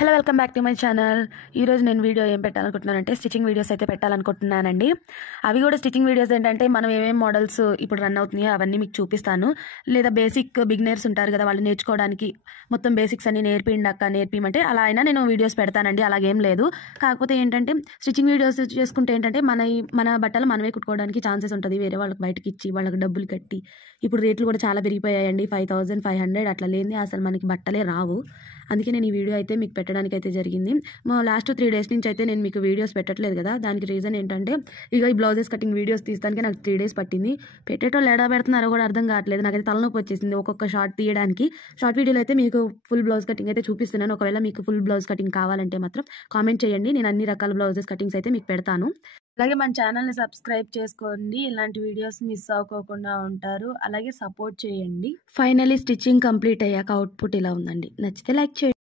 Hello welcome back to my channel. ఈరోజు నేను video ఏం పెట్టాలనుకుంటున్నానంటే స్టిచ్చింగ్ వీడియోస్ అయితే పెట్టాలనుకుంటున్నానండి. అవి కూడా స్టిచ్చింగ్ వీడియోస్ ఏంటంటే మనం ఏమేమి మోడల్స్ ఇప్పుడు రన్ అవుతున్నాయో అవన్నీ మీకు చూపిస్తాను. లేదా బేసిక్ బిగినర్స్ ఉంటారు కదా, వాళ్ళు నేర్చుకోవడానికి మొత్తం బేసిక్స్ అన్ని నేర్పిమంటే అలా అయినా నేను వీడియోస్ పెడతానండి. అలాగేం లేదు. కాకపోతే ఏంటంటే స్టిచ్చింగ్ వీడియోస్ చేసుకుంటే ఏంటంటే మన బట్టలు మనమే కుట్టుకోవడానికి ఛాన్సెస్ ఉంటుంది. వేరే వాళ్ళకి బయటకి ఇచ్చి వాళ్ళకి డబ్బులు కట్టి ఇప్పుడు రేట్లు కూడా చాలా పెరిగిపోయాయండి. 5500 అట్లా లేని అసలు మనకి బట్టలే రావు. అందుకే నేను ఈ వీడియో అయితే మీకు పెట్టడానికి అయితే జరిగింది. లాస్ట్ 3 days నుంచి అయితే నేను మీకు వీడియోస్ పెట్టట్లేదు కదా, దానికి రీజన్ ఏంటంటే ఇక ఈ బ్లౌజెస్ కటింగ్ వీడియోస్ తీయడానికి నాకు 3 days పట్టింది. పెట్టేటోళ్ళు ఎడా పెడుతున్నారో కూడా అర్థం కావట్లేదు. నాకైతే తలనొప్పి వచ్చేసింది ఒక్కొక్క షార్ట్ తీయడానికి. షార్ట్ వీడియోలో అయితే మీకు ఫుల్ బ్లౌజ్ కటింగ్ అయితే చూపిస్తున్నాను. ఒకవేళ మీకు ఫుల్ బ్లౌజ్ కటింగ్ కావాలంటే మాత్రం కామెంట్ చేయండి. నేను అన్ని రకాల బ్లౌజెస్ కటింగ్స్ అయితే మీకు పెడతాను. అలాగే మన ఛానల్ని సబ్స్క్రైబ్ చేసుకోండి. ఇలాంటి వీడియోస్ మిస్ అవ్వకుండా ఉంటారు. అలాగే సపోర్ట్ చేయండి. ఫైనలీ స్టిచ్చింగ్ కంప్లీట్ అయ్యాక అవుట్పుట్ ఇలా ఉందండి. నచ్చితే లైక్ చేయండి.